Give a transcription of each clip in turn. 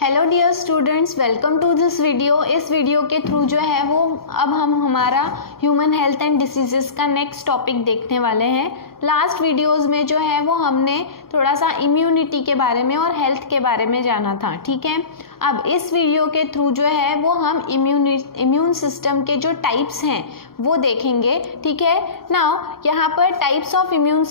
Hello dear students, welcome to this video. इस video के through जो है वो अब हम हमारा ह्यूमन हेल्थ एंड डिसीजेस का नेक्स्ट टॉपिक देखने वाले हैं। लास्ट वीडियोस में जो है वो हमने थोड़ा सा इम्यूनिटी के बारे में और हेल्थ के बारे में जाना था, ठीक है। अब इस वीडियो के थ्रू जो है वो हम इम्यून सिस्टम के जो टाइप्स हैं वो देखेंगे, ठीक है। नाउ यहाँ पर टाइप्स ऑफ इम्यून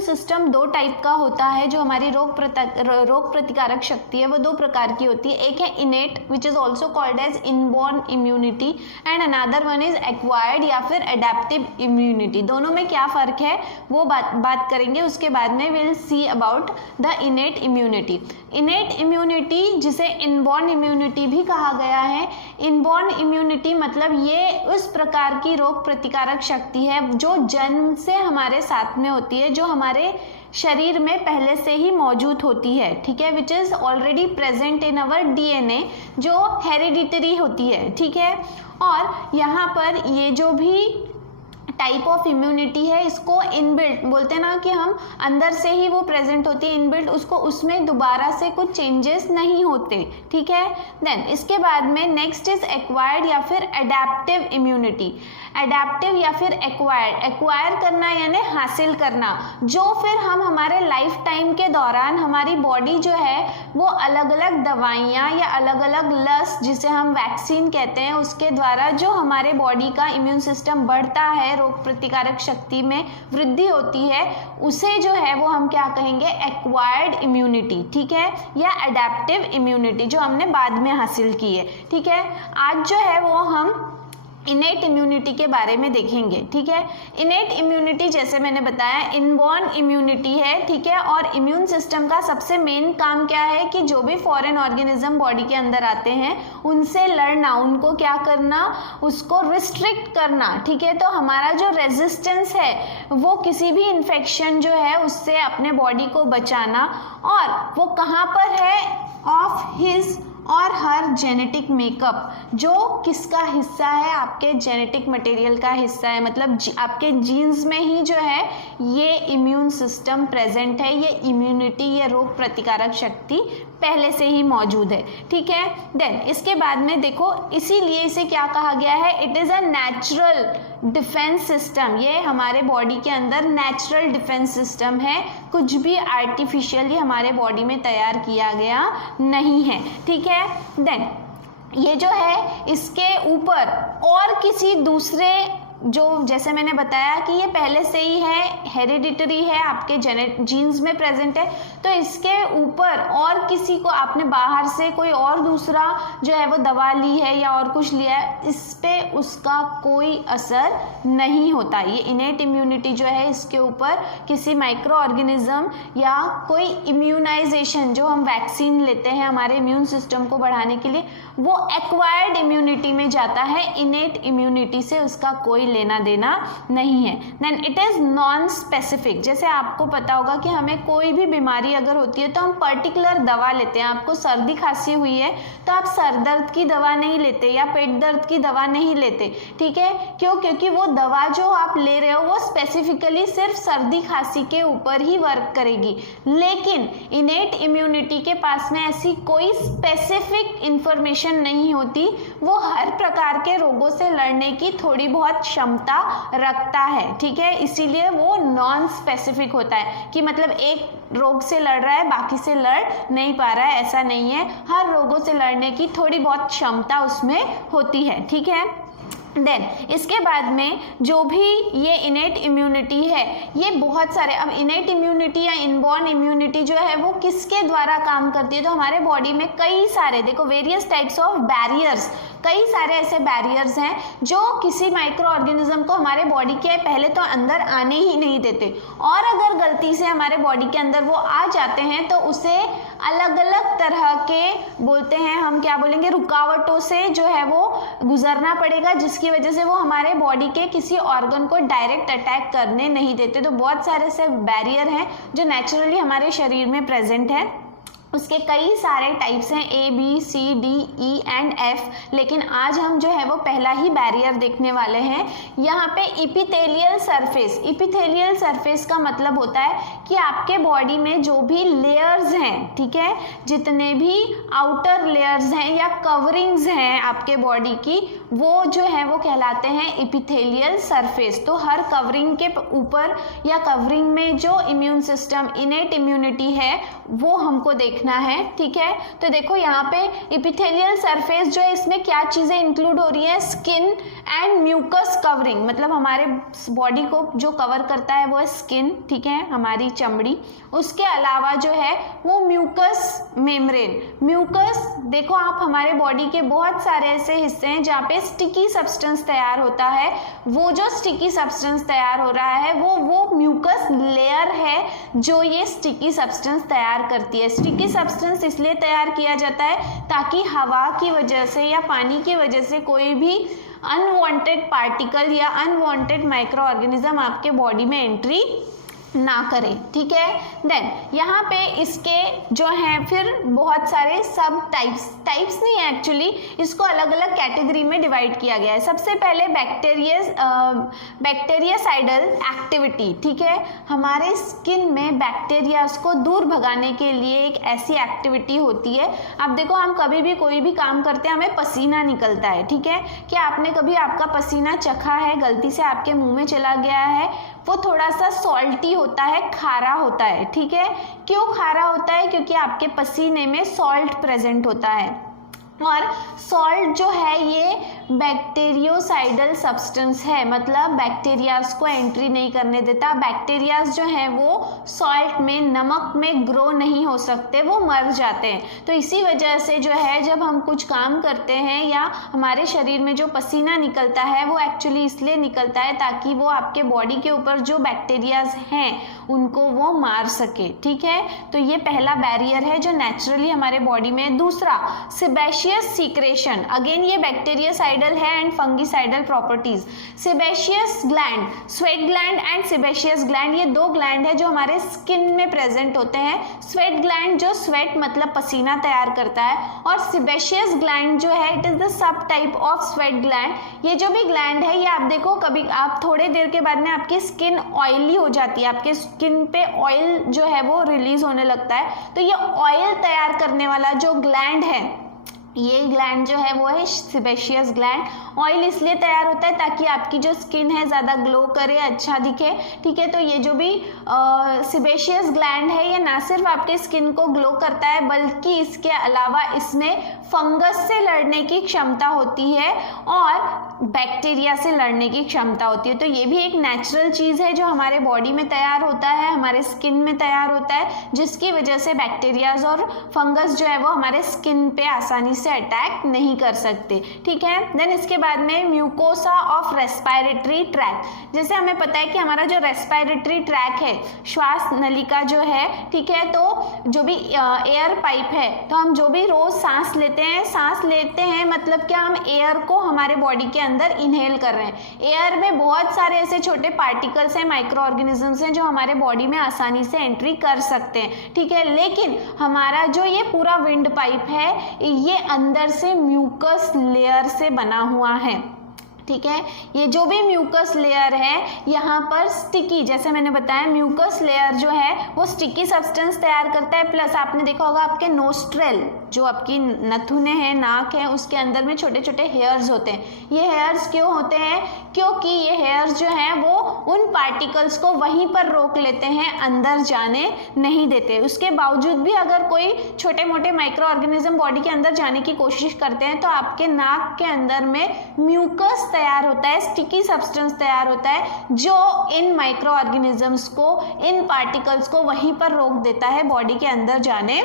सिस्टम दो टाइप का होता है। जो हमारी रोग प्रतिकारक शक्ति है वो दो प्रकार की होती है। एक है innate which is also called as inborn immunity and another one is acquired या फिर एडेप्टिव इम्यूनिटी। दोनों में क्या फ़र्क है वो बात करेंगे। उसके बाद में will see about the innate immunity. Innate immunity जिसे इनबॉर्न इम्यूनिटी भी कहा गया है। इनबॉर्न इम्यूनिटी मतलब ये उस प्रकार की रोग प्रतिकारक शक्ति है जो जन्म से हमारे साथ में होती है, जो हमारे शरीर में पहले से ही मौजूद होती है, ठीक है, which is already present in our DNA, जो हेरिडिटरी होती है, ठीक है। और यहाँ पर ये जो भी टाइप ऑफ इम्यूनिटी है इसको इनबिल्ट बोलते हैं ना, कि हम अंदर से ही वो प्रेजेंट होती है इनबिल्ट, उसको उसमें दोबारा से कुछ चेंजेस नहीं होते, ठीक है। देन इसके बाद में नेक्स्ट इज एक्वायर्ड या फिर एडेप्टिव इम्यूनिटी। एडेप्टिव या फिर एक्वायर करना यानी हासिल करना, जो फिर हम हमारे लाइफ टाइम के दौरान हमारी बॉडी जो है वो अलग अलग दवाइयाँ या अलग अलग लस जिसे हम वैक्सीन कहते हैं उसके द्वारा जो हमारे बॉडी का इम्यून सिस्टम बढ़ता है, रोग प्रतिकारक शक्ति में वृद्धि होती है, उसे जो है वो हम क्या कहेंगे, एक्वायर्ड इम्यूनिटी, ठीक है, या एडेप्टिव इम्यूनिटी जो हमने बाद में हासिल की है, ठीक है। आज जो है वो हम इनेट इम्यूनिटी के बारे में देखेंगे, ठीक है। इनेट इम्यूनिटी जैसे मैंने बताया इनबॉर्न इम्यूनिटी है, ठीक है। और इम्यून सिस्टम का सबसे मेन काम क्या है कि जो भी फॉरेन ऑर्गेनिज्म बॉडी के अंदर आते हैं उनसे लड़ना, उनको क्या करना, उसको रिस्ट्रिक्ट करना, ठीक है। तो हमारा जो रेजिस्टेंस है वो किसी भी इन्फेक्शन जो है उससे अपने बॉडी को बचाना। और वो कहाँ पर है, ऑफ हिज और हर जेनेटिक मेकअप, जो किसका हिस्सा है, आपके जेनेटिक मटेरियल का हिस्सा है, मतलब आपके जीन्स में ही जो है ये इम्यून सिस्टम प्रेजेंट है, ये इम्यूनिटी, ये रोग प्रतिकारक शक्ति पहले से ही मौजूद है, ठीक है। देन इसके बाद में देखो, इसीलिए इसे क्या कहा गया है, it is a natural defence system. ये हमारे बॉडी के अंदर नेचुरल डिफेंस सिस्टम है, कुछ भी आर्टिफिशियली हमारे बॉडी में तैयार किया गया नहीं है, ठीक है। देन ये जो है इसके ऊपर और किसी दूसरे, जो जैसे मैंने बताया कि ये पहले से ही है, हेरिडिटरी है, आपके जीन्स में प्रेजेंट है, तो इसके ऊपर और किसी को आपने बाहर से कोई और दूसरा जो है वो दवा ली है या और कुछ लिया है, इस पे उसका कोई असर नहीं होता। ये इनेट इम्यूनिटी जो है इसके ऊपर किसी माइक्रो ऑर्गेनिज्म या कोई इम्यूनाइजेशन जो हम वैक्सीन लेते हैं हमारे इम्यून सिस्टम को बढ़ाने के लिए, वो एक्वायर्ड इम्यूनिटी में जाता है। इनेट इम्यूनिटी से उसका कोई लेना देना नहीं है। Then it is non specific. जैसे आपको पता होगा कि हमें कोई भी बीमारी अगर होती है तो हम पर्टिकुलर दवा लेते हैं। आपको सर्दी खांसी हुई है तो आप सर दर्द की दवा नहीं लेते या पेट दर्द की दवा नहीं लेते, ठीक है। क्यों? क्योंकि वो दवा जो आप ले रहे हो वो स्पेसिफिकली सिर्फ सर्दी खांसी के ऊपर ही वर्क करेगी। लेकिन इनेट इम्यूनिटी के पास में ऐसी कोई स्पेसिफिक इंफॉर्मेशन नहीं होती, वो हर प्रकार के रोगों से लड़ने की थोड़ी बहुत क्षमता रखता है, ठीक है। इसीलिए वो नॉन स्पेसिफिक होता है कि मतलब एक रोग से लड़ रहा है बाकी से लड़ नहीं पा रहा है, ऐसा नहीं है। हर रोगों से लड़ने की थोड़ी बहुत क्षमता उसमें होती है, ठीक है। देन इसके बाद में जो भी ये इनेट इम्यूनिटी है, ये बहुत सारे, अब इनेट इम्यूनिटी या इनबॉर्न इम्यूनिटी जो है वो किसके द्वारा काम करती है, तो हमारे बॉडी में कई सारे, देखो, वेरियस टाइप्स ऑफ बैरियर्स, कई सारे ऐसे बैरियर्स हैं जो किसी माइक्रो ऑर्गेनिज्म को हमारे बॉडी के पहले तो अंदर आने ही नहीं देते, और अगर गलती से हमारे बॉडी के अंदर वो आ जाते हैं तो उसे अलग अलग तरह के, बोलते हैं हम क्या बोलेंगे, रुकावटों से जो है वो गुजरना पड़ेगा, जिसकी वजह से वो हमारे बॉडी के किसी ऑर्गन को डायरेक्ट अटैक करने नहीं देते। तो बहुत सारे ऐसे बैरियर हैं जो नेचुरली हमारे शरीर में प्रेजेंट है। उसके कई सारे टाइप्स हैं, A, B, C, D, E and F, लेकिन आज हम जो है वो पहला ही बैरियर देखने वाले हैं। यहाँ पे इपिथेलियल सरफेस का मतलब होता है कि आपके बॉडी में जो भी लेयर्स हैं, ठीक है, जितने भी आउटर लेयर्स हैं या कवरिंग्स हैं आपके बॉडी की, वो जो है वो कहलाते हैं एपिथेलियल सरफेस। तो हर कवरिंग के ऊपर या कवरिंग में जो इम्यून सिस्टम, इनेट इम्यूनिटी है, वो हमको देखना है, ठीक है। तो देखो यहाँ पे एपिथेलियल सरफेस जो है, इसमें क्या चीज़ें इंक्लूड हो रही है, स्किन एंड म्यूकस कवरिंग, मतलब हमारे बॉडी को जो कवर करता है वो है स्किन, ठीक है, हमारी चमड़ी। उसके अलावा जो है वो म्यूकस मेम्ब्रेन। म्यूकस देखो आप, हमारे बॉडी के बहुत सारे ऐसे हिस्से हैं जहाँ पे स्टिकी सब्सटेंस तैयार होता है। वो जो स्टिकी सब्सटेंस तैयार हो रहा है वो म्यूकस लेयर है जो ये स्टिकी सब्सटेंस तैयार करती है। स्टिकी सब्सटेंस इसलिए तैयार किया जाता है ताकि हवा की वजह से या पानी की वजह से कोई भी अनवांटेड पार्टिकल या अनवांटेड माइक्रो ऑर्गेनिज्म आपके बॉडी में एंट्री ना करें, ठीक है। देन यहाँ पे इसके जो हैं फिर बहुत सारे सब टाइप्स नहीं है एक्चुअली, इसको अलग अलग कैटेगरी में डिवाइड किया गया है। सबसे पहले बैक्टीरियासाइडल एक्टिविटी, ठीक है, हमारे स्किन में बैक्टीरियाज को दूर भगाने के लिए एक ऐसी एक्टिविटी होती है। अब देखो, हम कभी भी कोई भी काम करते हैं, हमें पसीना निकलता है, ठीक है। क्या आपने कभी आपका पसीना चखा है, गलती से आपके मुंह में चला गया है, वो थोड़ा सा सॉल्टी होता है, खारा होता है, ठीक है। क्यों खारा होता है? क्योंकि आपके पसीने में सॉल्ट प्रेजेंट होता है, और सॉल्ट जो है ये बैक्टीरियोसाइडल सब्सटेंस है, मतलब बैक्टीरियाज को एंट्री नहीं करने देता। बैक्टीरियाज जो हैं वो सॉल्ट में, नमक में ग्रो नहीं हो सकते, वो मर जाते हैं। तो इसी वजह से जो है, जब हम कुछ काम करते हैं या हमारे शरीर में जो पसीना निकलता है वो एक्चुअली इसलिए निकलता है ताकि वो आपके बॉडी के ऊपर जो बैक्टीरियाज हैं उनको वो मार सके, ठीक है। तो ये पहला बैरियर है जो नेचुरली हमारे बॉडी में है। दूसरा, सेबेशियस सीक्रेशन, अगेन ये बैक्टीरियासाइडल है and fungicidal properties. Sebaceous gland, sweat gland and sebaceous gland, ये दो ग्लैंड है जो हमारे स्किन में प्रेजेंट होते हैं। स्वेट ग्लैंड जो स्वेट मतलब पसीना तैयार करता है, और सेबेशियस ग्लैंड जो है it is the sub type of sweat gland. ये जो भी ग्लैंड है, ये आप देखो, कभी आप थोड़े देर के बाद में आपकी स्किन ऑयली हो जाती है, आपके स्किन पे ऑयल जो है वो रिलीज होने लगता है। तो ये ऑयल तैयार करने वाला जो ग्लैंड है, ये ग्लैंड जो है वो है सेबेशियस ग्लैंड। ऑयल इसलिए तैयार होता है ताकि आपकी जो स्किन है ज़्यादा ग्लो करे, अच्छा दिखे, ठीक है। तो ये जो भी सेबेशियस ग्लैंड है, ये ना सिर्फ आपके स्किन को ग्लो करता है, बल्कि इसके अलावा इसमें फंगस से लड़ने की क्षमता होती है और बैक्टीरिया से लड़ने की क्षमता होती है। तो ये भी एक नेचुरल चीज़ है जो हमारे बॉडी में तैयार होता है, हमारे स्किन में तैयार होता है, जिसकी वजह से बैक्टीरियाज और फंगस जो है वो हमारे स्किन पे आसानी से अटैक नहीं कर सकते, ठीक है। देन इसके बाद में म्यूकोसा ऑफ रेस्पिरेटरी ट्रैक, जैसे हमें पता है कि हमारा जो रेस्पिरेटरी ट्रैक है, श्वास नलिका जो है, ठीक है, तो जो भी एयर पाइप है, तो हम जो भी रोज सांस लेते हैं मतलब क्या, हम एयर को हमारे बॉडी के अंदर इनहेल कर रहे हैं। एयर में बहुत सारे ऐसे छोटे पार्टिकल्स हैं, माइक्रो ऑर्गेनिजम्स हैं जो हमारे बॉडी में आसानी से एंट्री कर सकते हैं, ठीक है। लेकिन हमारा जो ये पूरा विंड पाइप है, ये अंदर से म्यूकस लेयर से बना हुआ है, ठीक है। ये जो भी म्यूकस लेयर है, यहाँ पर स्टिकी, जैसे मैंने बताया, म्यूकस लेयर जो है वो स्टिकी सब्सटेंस तैयार करता है। प्लस आपने देखा होगा आपके नोस्ट्रेल, जो आपकी नथुने हैं, नाक है, उसके अंदर में छोटे छोटे हेयर्स होते हैं। ये हेयर्स क्यों होते हैं? क्योंकि ये हेयर्स जो हैं वो उन पार्टिकल्स को वहीं पर रोक लेते हैं, अंदर जाने नहीं देते। उसके बावजूद भी अगर कोई छोटे मोटे माइक्रो ऑर्गेनिज्म बॉडी के अंदर जाने की कोशिश करते हैं, तो आपके नाक के अंदर में म्यूकस तैयार होता है, स्टिकी सब्सटेंस तैयार होता है, जो इन माइक्रो ऑर्गेनिजम्स को, इन पार्टिकल्स को वहीं पर रोक देता है, बॉडी के अंदर जाने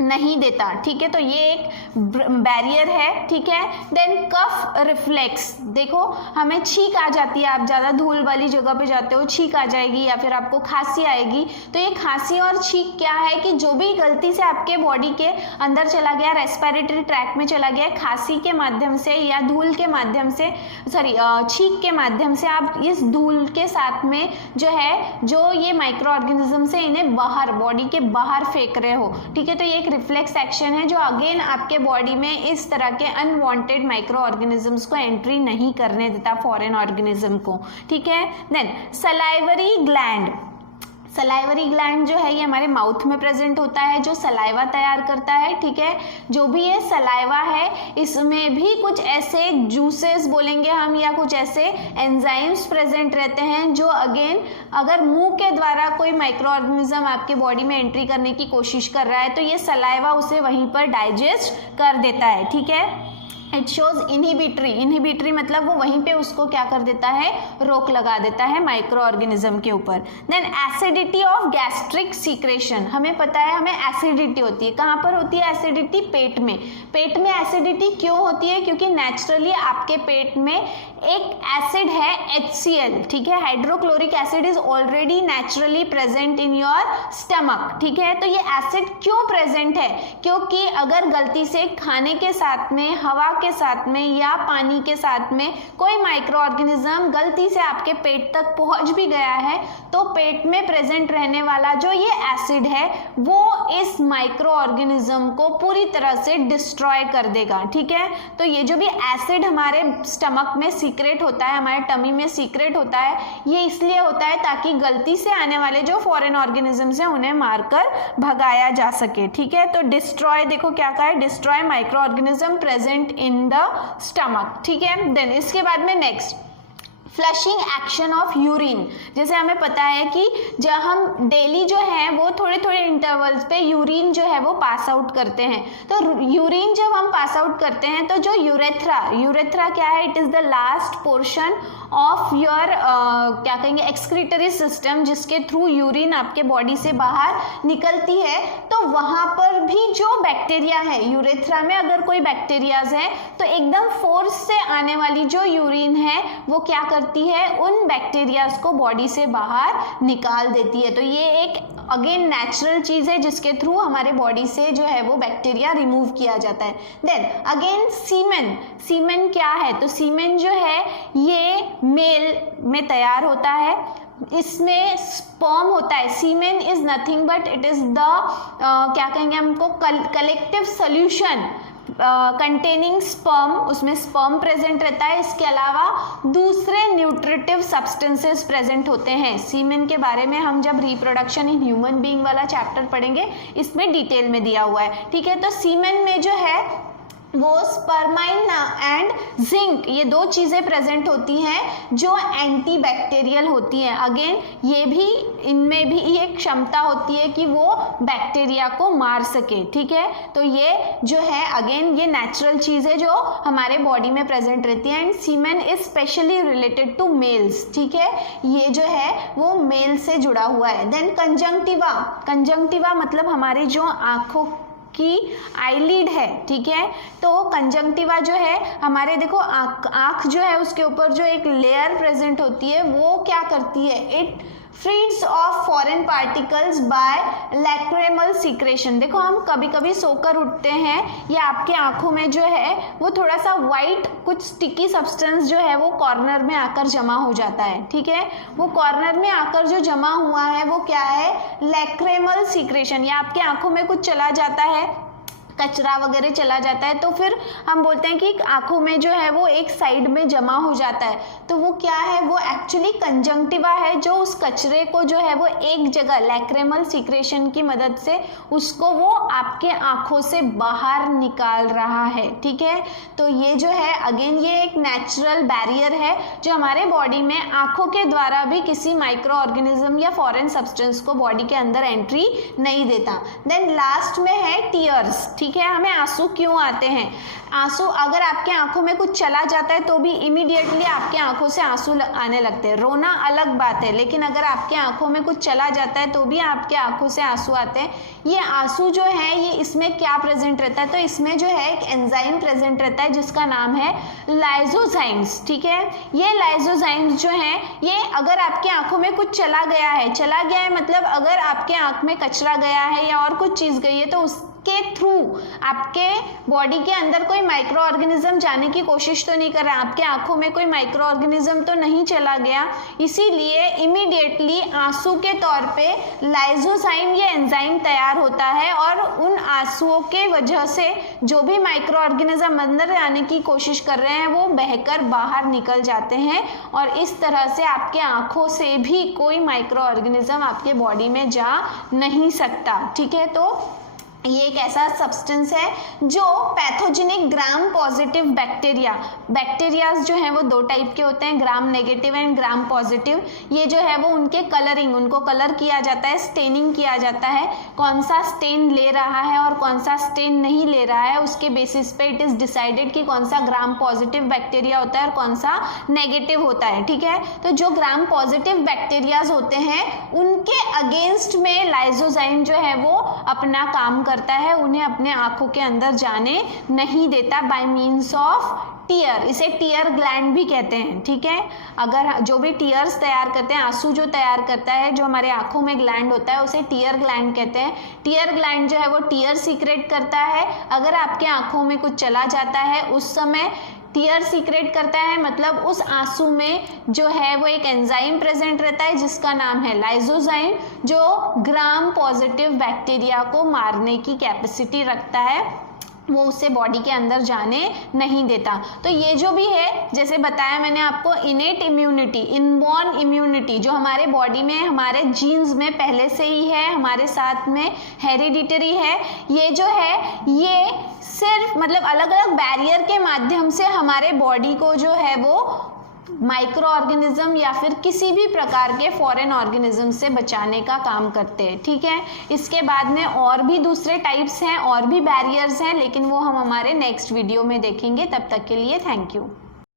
नहीं देता, ठीक है। तो ये एक बैरियर है, ठीक है। देन कफ रिफ्लेक्स, देखो हमें छींक आ जाती है, आप ज़्यादा धूल वाली जगह पे जाते हो, छींक आ जाएगी, या फिर आपको खांसी आएगी। तो ये खांसी और छींक क्या है कि जो भी गलती से आपके बॉडी के अंदर चला गया, रेस्पिरेटरी ट्रैक में चला गया, खांसी के माध्यम से या धूल के माध्यम से, छींक के माध्यम से, आप इस धूल के साथ में जो है, जो ये माइक्रो ऑर्गेनिज्म से इन्हें बाहर, बॉडी के बाहर फेंक रहे हो, ठीक है। तो ये रिफ्लेक्स एक्शन है जो अगेन आपके बॉडी में इस तरह के अनवांटेड माइक्रो ऑर्गेनिजम्स को एंट्री नहीं करने देता, फॉरेन ऑर्गेनिज्म को, ठीक है। Then salivary gland, salivary gland जो है ये हमारे माउथ में प्रेजेंट होता है, जो सलाइवा तैयार करता है, ठीक है। जो भी ये सलाइवा है इसमें भी कुछ ऐसे जूसेस बोलेंगे हम या कुछ ऐसे एंजाइम्स प्रेजेंट रहते हैं जो अगेन अगर मुंह के द्वारा कोई माइक्रो ऑर्गेनिज्म आपके बॉडी में एंट्री करने की कोशिश कर रहा है तो ये सलाइवा उसे वहीं पर डाइजेस्ट कर देता है, ठीक है। इट शोज इनहिबिटरी मतलब वो वहीं पे उसको क्या कर देता है, रोक लगा देता है माइक्रो ऑर्गेनिज्म के ऊपर। Then acidity of gastric secretion, हमें पता है हमें एसिडिटी होती है, कहाँ पर होती है एसिडिटी, पेट में। पेट में एसिडिटी क्यों होती है, क्योंकि नेचुरली आपके पेट में एक एसिड है HCl, ठीक है, hydrochloric acid is already naturally present in your stomach, ठीक है। तो ये एसिड क्यों प्रेजेंट है, क्योंकि अगर गलती से खाने के साथ में, हवा के साथ में या पानी के साथ में कोई माइक्रो ऑर्गेनिज्म गलती से आपके पेट तक पहुंच भी गया है तो पेट में प्रेजेंट रहने वाला जो ये एसिड है वो इस माइक्रो ऑर्गेनिज्म को पूरी तरह से डिस्ट्रॉय कर देगा, ठीक है। तो ये जो भी एसिड हमारे स्टमक में सीक्रेट होता है, हमारे टमी में सीक्रेट होता है, ये इसलिए होता है ताकि गलती से आने वाले जो फॉरेन ऑर्गेनिजम्स हैं उन्हें मारकर भगाया जा सके, ठीक है। तो डिस्ट्रॉय, देखो क्या कहा है, destroy micro organism present in the stomach, ठीक है। देन इसके बाद में next flushing action of urine. जैसे हमें पता है कि जब हम डेली जो है वो थोड़े थोड़े इंटरवल्स पे यूरिन जो है वो पास आउट करते हैं, तो यूरिन जब हम पास आउट करते हैं तो जो यूरेथ्रा क्या है, it is the last portion of your क्या कहेंगे एक्सक्रीटरी सिस्टम, जिसके थ्रू यूरिन आपके बॉडी से बाहर निकलती है। तो वहां पर भी जो बैक्टीरिया है यूरेथ्रा में, अगर कोई बैक्टीरियाज है तो एकदम फोर्स से आने वाली जो यूरिन है वो क्या करती है, उन बैक्टीरियाज को बॉडी से बाहर निकाल देती है। तो ये एक अगेन नेचुरल चीज है जिसके थ्रू हमारे बॉडी से जो है वो बैक्टीरिया रिमूव किया जाता है। देन अगेन सीमेन क्या है, तो सीमेन जो है ये मेल में तैयार होता है, इसमें स्पर्म होता है। Semen is nothing but it is the क्या कहेंगे हमको कलेक्टिव सोल्यूशन कंटेनिंग स्पर्म, उसमें स्पर्म प्रेजेंट रहता है। इसके अलावा दूसरे न्यूट्रिटिव सब्सटेंसेस प्रेजेंट होते हैं। सीमेन के बारे में हम जब रिप्रोडक्शन इन ह्यूमन बीइंग वाला चैप्टर पढ़ेंगे इसमें डिटेल में दिया हुआ है, ठीक है। तो सीमेन में जो है वो स्पर्माइन एंड जिंक, ये दो चीज़ें प्रेजेंट होती हैं जो एंटी बैक्टीरियल होती हैं। अगेन ये भी, इनमें भी ये क्षमता होती है कि वो बैक्टीरिया को मार सके, ठीक है। तो ये जो है अगेन ये नेचुरल चीज़ है जो हमारे बॉडी में प्रेजेंट रहती है। And semen is specially related to males, ठीक है, ये जो है वो मेल से जुड़ा हुआ है। देन कंजंक्टिवा मतलब हमारी जो आँखों की आईलिड है, ठीक है। तो कंजंक्टिवा जो है हमारे देखो आँख जो है उसके ऊपर जो एक लेयर प्रेजेंट होती है वो क्या करती है, it feeds off foreign particles by lacrimal secretion. देखो हम कभी कभी सोकर उठते हैं या आपके आंखों में जो है वो थोड़ा सा वाइट कुछ स्टिकी सब्सटेंस जो है वो कॉर्नर में आकर जमा हो जाता है, ठीक है। वो कॉर्नर में आकर जो जमा हुआ है वो क्या है, लैक्रिमल सीक्रेशन। या आपके आंखों में कुछ चला जाता है, कचरा वगैरह चला जाता है तो फिर हम बोलते हैं कि आंखों में जो है वो एक साइड में जमा हो जाता है, तो वो क्या है, वो एक्चुअली कंजंक्टिवा है जो उस कचरे को जो है वो एक जगह लैक्रिमल सीक्रेशन की मदद से उसको वो आपके आंखों से बाहर निकाल रहा है, ठीक है। तो ये जो है अगेन ये एक नेचुरल बैरियर है जो हमारे बॉडी में आंखों के द्वारा भी किसी माइक्रो ऑर्गेनिज्म या फॉरेन सब्सटेंस को बॉडी के अंदर एंट्री नहीं देता। देन लास्ट में है टीयर्स, ठीक है। हमें आंसू क्यों आते हैं, आंसू अगर आपके आंखों में कुछ चला जाता है तो भी इमीडिएटली आपके आंखों से आंसू आने लगते हैं। रोना अलग बात है, लेकिन अगर आपके आंखों में कुछ चला जाता है तो भी आपके आंखों से आंसू आते हैं। ये आंसू जो है ये इसमें क्या प्रेजेंट रहता है, तो इसमें जो है एक एंजाइम प्रेजेंट रहता है जिसका नाम है लाइजोजाइम्स, ठीक है। ये लाइजोजाइम्स जो है ये अगर आपके आंखों में कुछ चला गया है मतलब अगर आपके आंख में कचरा गया है या और कुछ चीज गई है तो उस उसके थ्रू आपके बॉडी के अंदर कोई माइक्रो ऑर्गेनिज्म जाने की कोशिश तो नहीं कर रहा, आपके आंखों में कोई माइक्रो ऑर्गेनिज्म तो नहीं चला गया, इसीलिए इमीडिएटली आंसू के तौर पे लाइसोजाइम ये एंजाइम तैयार होता है और उन आंसुओं के वजह से जो भी माइक्रो ऑर्गेनिज्म अंदर आने की कोशिश कर रहे हैं वो बहकर बाहर निकल जाते हैं और इस तरह से आपके आंखों से भी कोई माइक्रो ऑर्गेनिज्म आपके बॉडी में जा नहीं सकता। ठीक है, तो ये एक ऐसा सब्सटेंस है जो पैथोजेनिक ग्राम पॉजिटिव बैक्टीरियाज जो हैं वो दो टाइप के होते हैं, gram negative and gram positive. ये जो है वो उनको कलर किया जाता है, स्टेनिंग किया जाता है, कौन सा स्टेन ले रहा है और कौन सा स्टेन नहीं ले रहा है उसके बेसिस पे इट इज डिसाइडेड कि कौन सा ग्राम पॉजिटिव बैक्टीरिया होता है और कौन सा नेगेटिव होता है। ठीक है, तो जो ग्राम पॉजिटिव बैक्टीरियाज होते हैं उनके अगेंस्ट में लाइसोजाइम जो है वो अपना काम करता है, उन्हें अपने आंखों के अंदर जाने नहीं देता बाय मीन्स ऑफ टीयर। इसे टीयर ग्लैंड भी कहते हैं। ठीक है, अगर जो भी टीयर्स तैयार करते हैं, आंसू जो तैयार करता है, जो हमारे आंखों में ग्लैंड होता है उसे टीयर ग्लैंड कहते हैं। टीयर ग्लैंड जो है वो टीयर सीक्रेट करता है। अगर आपके आंखों में कुछ चला जाता है उस समय टीयर सीक्रेट करता है, मतलब उस आंसू में जो है वो एक एंजाइम प्रेजेंट रहता है जिसका नाम है लाइसोजाइम, जो ग्राम पॉजिटिव बैक्टीरिया को मारने की कैपेसिटी रखता है, वो उसे बॉडी के अंदर जाने नहीं देता। तो ये जो भी है, जैसे बताया मैंने आपको, इनेट इम्यूनिटी, इनबॉर्न इम्यूनिटी जो हमारे बॉडी में हमारे जीन्स में पहले से ही है, हमारे साथ में हेरिडिटरी है, ये जो है ये सिर्फ मतलब अलग अलग बैरियर के माध्यम से हमारे बॉडी को जो है वो माइक्रो ऑर्गेनिज्म या फिर किसी भी प्रकार के फॉरेन ऑर्गेनिज्म से बचाने का काम करते हैं। ठीक है, इसके बाद में और भी दूसरे टाइप्स हैं और भी बैरियर्स हैं, लेकिन वो हम हमारे नेक्स्ट वीडियो में देखेंगे। तब तक के लिए थैंक यू।